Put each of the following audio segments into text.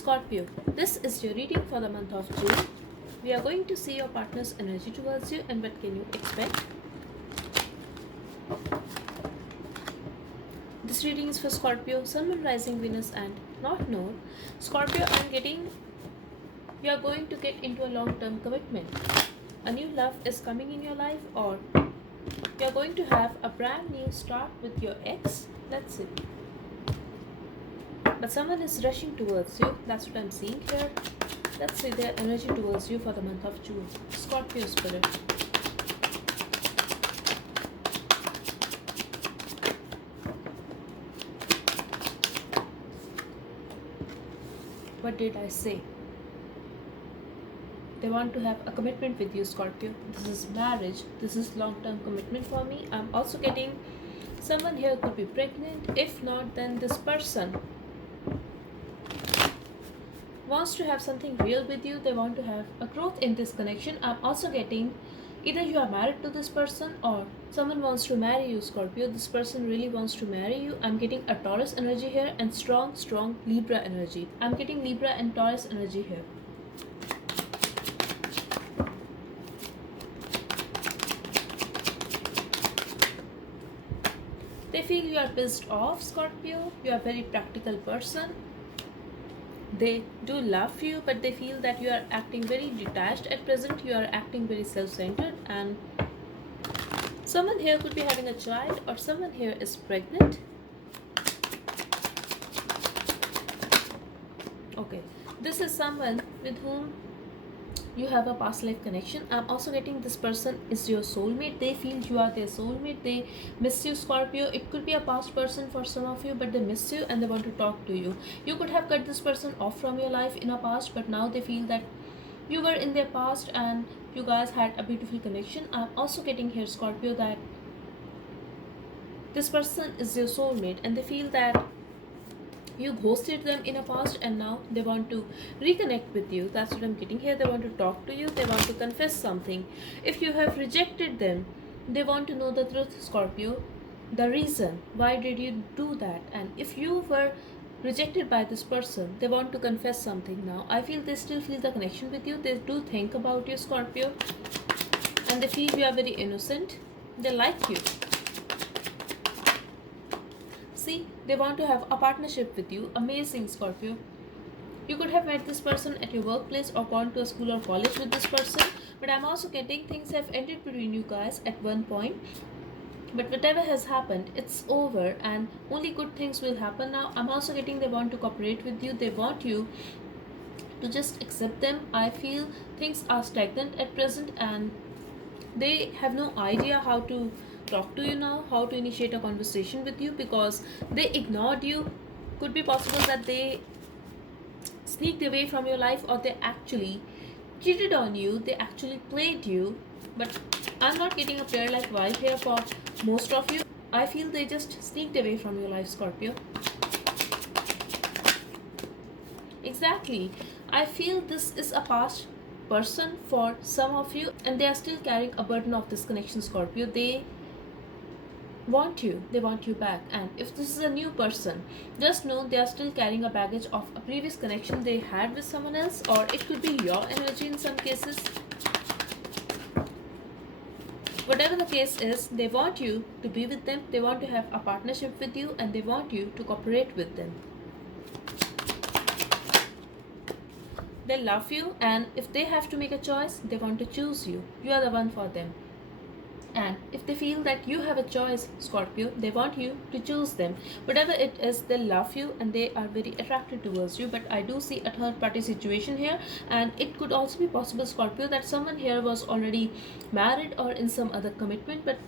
Scorpio, this is your reading for the month of June. We are going to see your partner's energy towards you and what can you expect. This reading is for Scorpio, Sun, Moon, Rising, Venus and North Node. Scorpio, I'm getting you are going to get into a long-term commitment. A new love is coming in your life, or you are going to have a brand new start with your ex. Let's see. But someone is rushing towards you. That's what I'm seeing here. Let's see their energy towards you for the month of June. Scorpio spirit. What did I say? They want to have a commitment with you, Scorpio. This is marriage. This is long-term commitment for me. I'm also getting someone here could be pregnant. If not, then this person wants to have something real with you. They want to have a growth in this connection. I'm also getting either you are married to this person or someone wants to marry you, Scorpio. This person really wants to marry you. I'm getting a Taurus energy here and strong Libra energy. I'm getting Libra and Taurus energy here. They feel you are pissed off, Scorpio. You are a very practical person. They do love you, but they feel that you are acting very detached at present. You are acting very self-centered, and someone here could be having a child or someone here is pregnant. Okay, this is someone with whom you have a past life connection. I'm also getting this person is your soulmate. They feel you are their soulmate. They miss you, Scorpio. It could be a past person for some of you, but they miss you and they want to talk to you. You could have cut this person off from your life in a past, but now they feel that you were in their past and you guys had a beautiful connection. I'm also getting here, Scorpio, that this person is your soulmate and they feel that you ghosted them in a past and now they want to reconnect with you. That's what I'm getting here. They want to talk to you. They want to confess something. If you have rejected them, they want to know the truth, Scorpio. The reason. Why did you do that? And if you were rejected by this person, they want to confess something now. I feel they still feel the connection with you. They do think about you, Scorpio. And they feel you are very innocent. They like you. See, they want to have a partnership with you. Amazing, Scorpio. You could have met this person at your workplace or gone to a school or college with this person. But I'm also getting things have ended between you guys at one point. But whatever has happened, it's over and only good things will happen now. I'm also getting they want to cooperate with you. They want you to just accept them. I feel things are stagnant at present and they have no idea how to talk to you now, how to initiate a conversation with you because they ignored you. Could be possible that they sneaked away from your life or they actually cheated on you, they actually played you. But I'm not getting a player like vibe here for most of you. I feel they just sneaked away from your life, Scorpio. Exactly. I feel this is a past person for some of you and they are still carrying a burden of this connection, Scorpio. They want you back, and if this is a new person, just know they are still carrying a baggage of a previous connection they had with someone else, or it could be your energy in some cases. Whatever the case is, they want you to be with them, they want to have a partnership with you, and they want you to cooperate with them. They love you, and if they have to make a choice, they want to choose you. You are the one for them. And if they feel that you have a choice, Scorpio, they want you to choose them. Whatever it is, they love you and they are very attracted towards you. But I do see a third party situation here, and it could also be possible, Scorpio, that someone here was already married or in some other commitment, but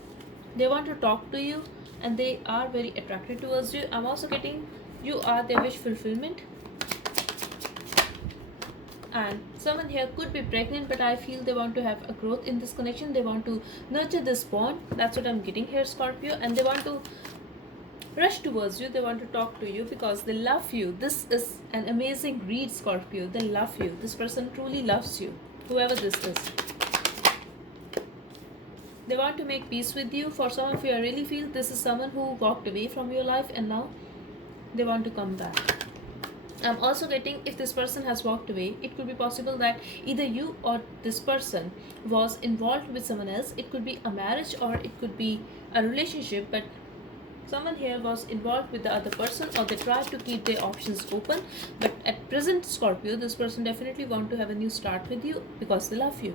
they want to talk to you and they are very attracted towards you. I'm also getting you are their wish fulfillment. And someone here could be pregnant, but I feel they want to have a growth in this connection. They want to nurture this bond. That's what I'm getting here, Scorpio. And they want to rush towards you. They want to talk to you because they love you. This is an amazing read, Scorpio. They love you. This person truly loves you, whoever this is. They want to make peace with you. For some of you, I really feel this is someone who walked away from your life and now they want to come back. I'm also getting, if this person has walked away, it could be possible that either you or this person was involved with someone else. It could be a marriage or it could be a relationship, but someone here was involved with the other person, or they tried to keep their options open. But at present, Scorpio, this person definitely want to have a new start with you because they love you.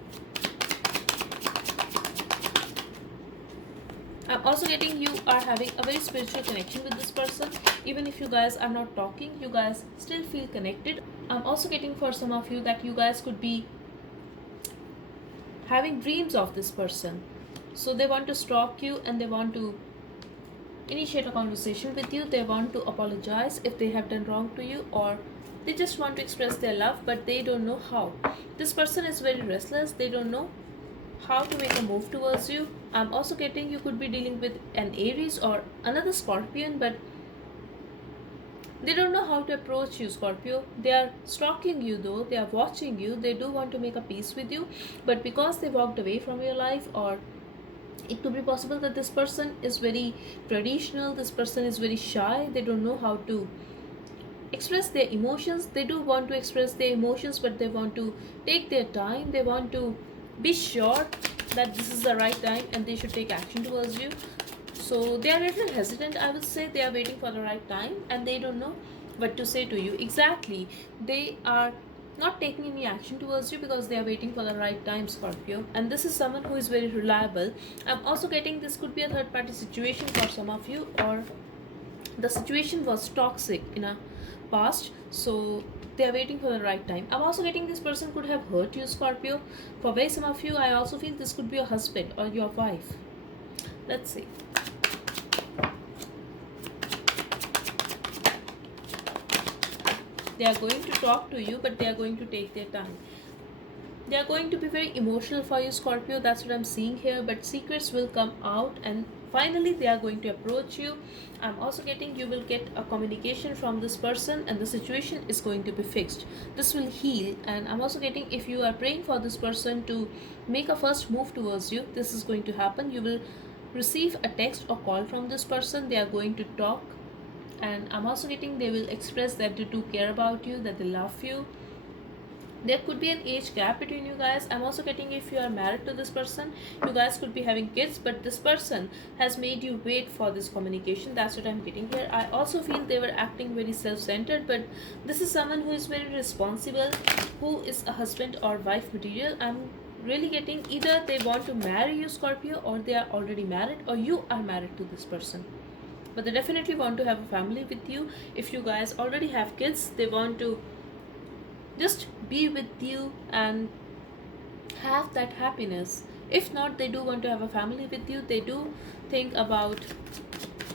I'm also getting you are having a very spiritual connection with this person. Even if you guys are not talking, you guys still feel connected. I'm also getting for some of you that you guys could be having dreams of this person. So they want to stalk you and they want to initiate a conversation with you. They want to apologize if they have done wrong to you, or they just want to express their love, but they don't know how. This person is very restless. They don't know how to make a move towards you. I'm also getting you could be dealing with an Aries or another Scorpion, but they don't know how to approach you, Scorpio. They are stalking you though, they are watching you, they do want to make a peace with you, but because they walked away from your life, or it could be possible that this person is very traditional, this person is very shy, they don't know how to express their emotions. They do want to express their emotions, but they want to take their time, they want to be sure that this is the right time and they should take action towards you. So they are a little hesitant, I would say. They are waiting for the right time and they don't know what to say to you exactly. They are not taking any action towards you because they are waiting for the right time, Scorpio. And this is someone who is very reliable. I'm also getting this could be a third party situation for some of you, or the situation was toxic in a past, so they are waiting for the right time. I'm also getting this person could have hurt you, Scorpio. For very some of you, I also feel this could be your husband or your wife. Let's see. They are going to talk to you, but they are going to take their time. They are going to be very emotional for you, Scorpio. That's what I'm seeing here. But secrets will come out and finally they are going to approach you. I'm also getting you will get a communication from this person and the situation is going to be fixed. This will heal. And I'm also getting, if you are praying for this person to make a first move towards you, this is going to happen. You will receive a text or call from this person. They are going to talk. And I'm also getting they will express that they do care about you, that they love you. There could be an age gap between you guys. I'm also getting, if you are married to this person, you guys could be having kids, but this person has made you wait for this communication. That's what I'm getting here. I also feel they were acting very self-centered, but this is someone who is very responsible, who is a husband or wife material. I'm really getting either they want to marry you, Scorpio, or they are already married, or you are married to this person, but they definitely want to have a family with you. If you guys already have kids, they want to just be with you and have that happiness. If not, they do want to have a family with you. They do think about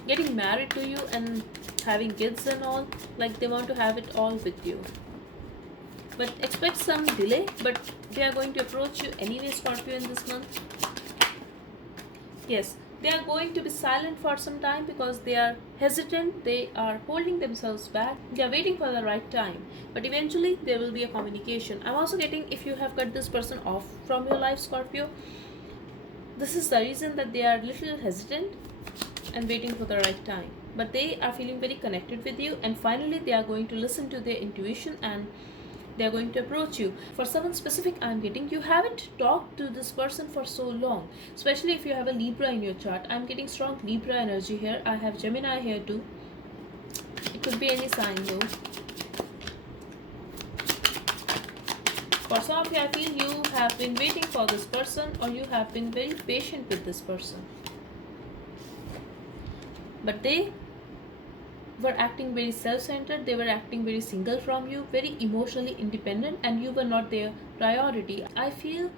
getting married to you and having kids and all. Like they want to have it all with you. But expect some delay, but they are going to approach you anyway, Scorpio, in this month. Yes, they are going to be silent for some time because they are hesitant, they are holding themselves back, they are waiting for the right time, but eventually there will be a communication. I'm also getting, if you have cut this person off from your life, Scorpio, this is the reason that they are a little hesitant and waiting for the right time, but they are feeling very connected with you, and finally they are going to listen to their intuition and they are going to approach you. For someone specific, I'm getting you haven't talked to this person for so long, especially if you have a Libra in your chart. I'm getting strong Libra energy here. I have Gemini here too. It could be any sign though. For some of you, I feel you have been waiting for this person, or you have been very patient with this person, but they were acting very self-centered, they were acting very single from you, very emotionally independent, and you were not their priority. I feel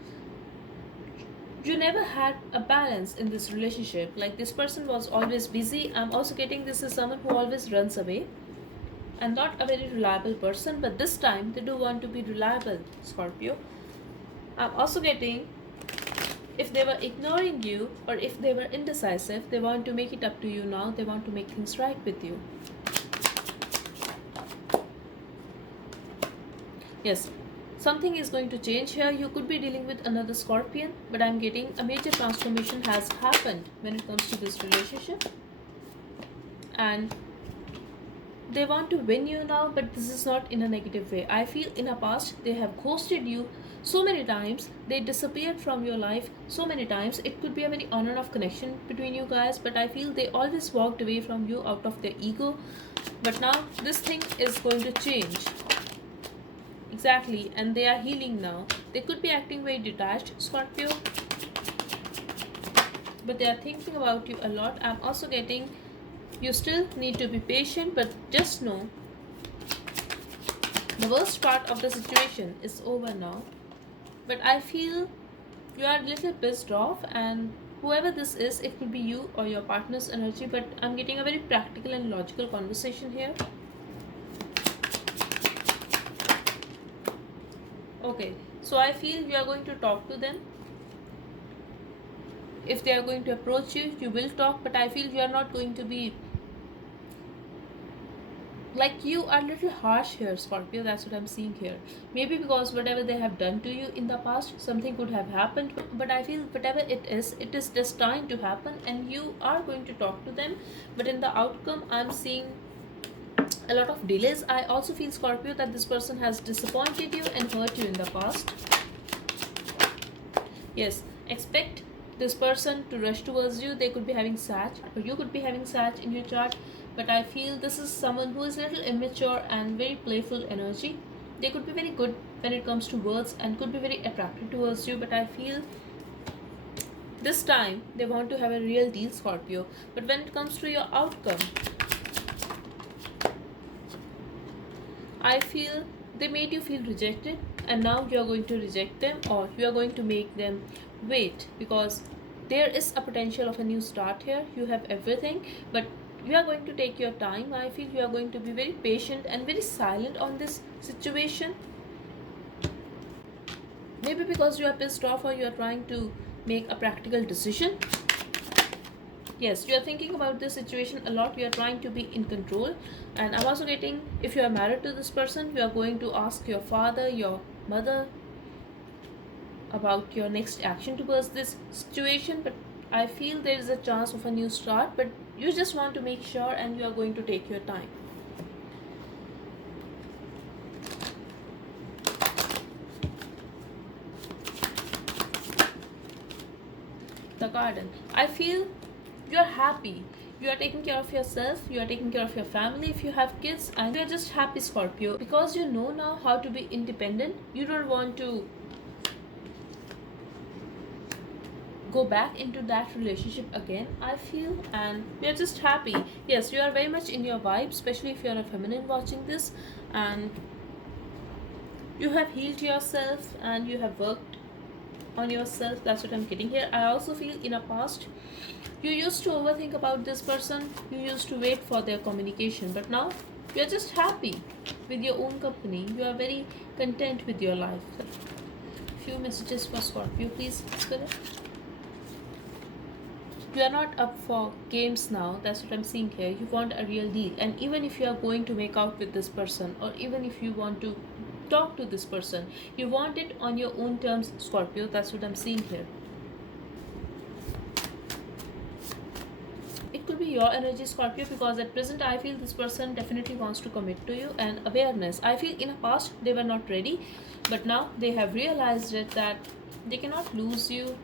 you never had a balance in this relationship. Like this person was always busy. I'm also getting this is someone who always runs away and not a very reliable person, but this time they do want to be reliable, Scorpio. I'm also getting, if they were ignoring you or if they were indecisive, they want to make it up to you now. They want to make things right with you. Yes, something is going to change here. You could be dealing with another Scorpion, but I'm getting a major transformation has happened when it comes to this relationship. And they want to win you now, but this is not in a negative way. I feel in the past they have ghosted you so many times, they disappeared from your life so many times. It could be a very on and off connection between you guys, but I feel they always walked away from you out of their ego. But now this thing is going to change. Exactly, and they are healing now. They could be acting very detached, Scorpio, but they are thinking about you a lot. I'm also getting you still need to be patient, but just know the worst part of the situation is over now. But I feel you are a little pissed off, and whoever this is, it could be you or your partner's energy, but I'm getting a very practical and logical conversation here. Okay, so I feel you are going to talk to them. If they are going to approach you, you will talk, but I feel you are not going to be like, you are a little harsh here, Scorpio. That's what I'm seeing here. Maybe because whatever they have done to you in the past, something could have happened, but I feel whatever it is destined to happen, and you are going to talk to them. But in the outcome, I'm seeing a lot of delays. I also feel, Scorpio, that this person has disappointed you and hurt you in the past. Yes, expect this person to rush towards you. They could be having Sag, or you could be having Sag in your chart, but I feel this is someone who is a little immature and very playful energy. They could be very good when it comes to words and could be very attracted towards you, but I feel this time they want to have a real deal, Scorpio. But when it comes to your outcome, I feel they made you feel rejected, and now you are going to reject them, or you are going to make them wait, because there is a potential of a new start here. You have everything, but you are going to take your time. I feel you are going to be very patient and very silent on this situation. Maybe because you are pissed off, or you are trying to make a practical decision. Yes, you are thinking about this situation a lot. You are trying to be in control, and I'm also getting, if you are married to this person, you are going to ask your father, your mother about your next action towards this situation. But I feel there is a chance of a new start, but you just want to make sure, and you are going to take your time. The garden, I feel you are happy. You are taking care of yourself, you are taking care of your family if you have kids, and you are just happy, Scorpio, because you know now how to be independent. You don't want to go back into that relationship again, I feel, and you're just happy. Yes, you are very much in your vibe, especially if you're a feminine watching this, and you have healed yourself and you have worked on yourself. That's what I'm getting here. I also feel in a past you used to overthink about this person, you used to wait for their communication, but now you're just happy with your own company. You are very content with your life. Few messages for Scorpio, please, Spirit. You are not up for games now. That's what I'm seeing here. You want a real deal, and even if you are going to make out with this person, or even if you want to talk to this person, you want it on your own terms, Scorpio. That's what I'm seeing here. It could be your energy, Scorpio, because at present I feel this person definitely wants to commit to you. And awareness, I feel in the past they were not ready, but now they have realized it, that they cannot lose you.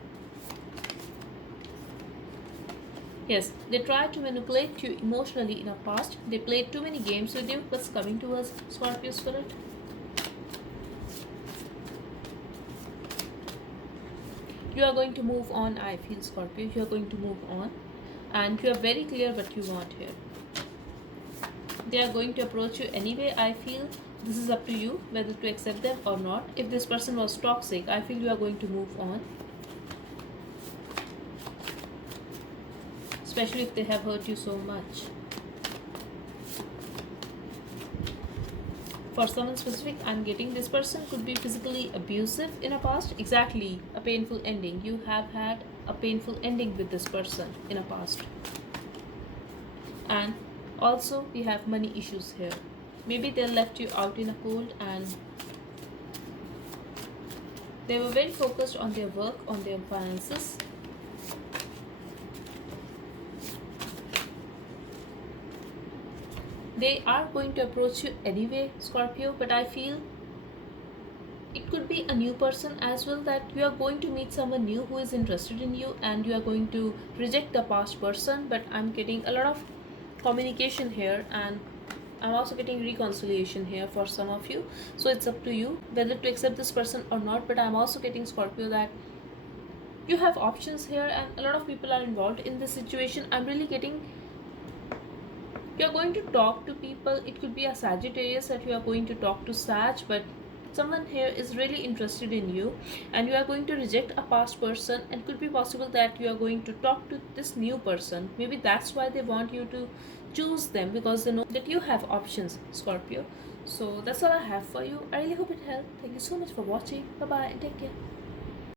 Yes, they tried to manipulate you emotionally in the past. They played too many games with you. What's coming to us, Scorpio Spirit? You are going to move on, I feel, Scorpio. You are going to move on, and you are very clear what you want here. They are going to approach you anyway. I feel this is up to you whether to accept them or not. If this person was toxic, I feel you are going to move on, especially if they have hurt you so much. For someone specific, I'm getting this person could be physically abusive in a past. Exactly, a painful ending. You have had a painful ending with this person in a past. And also we have money issues here. Maybe they left you out in a cold, and they were very focused on their work, on their finances. They are going to approach you anyway, Scorpio, but I feel it could be a new person as well, that you are going to meet someone new who is interested in you and you are going to reject the past person. But I'm getting a lot of communication here, and I'm also getting reconciliation here for some of you. So it's up to you whether to accept this person or not. But I'm also getting, Scorpio, that you have options here and a lot of people are involved in this situation. I'm really getting you're going to talk to people. It could be a Sagittarius that you are going to talk to, Sag, but someone here is really interested in you and you are going to reject a past person, and could be possible that you are going to talk to this new person. Maybe that's why they want you to choose them, because they know that you have options, Scorpio. So that's all I have for you. I really hope it helped. Thank you so much for watching. Bye bye and take care.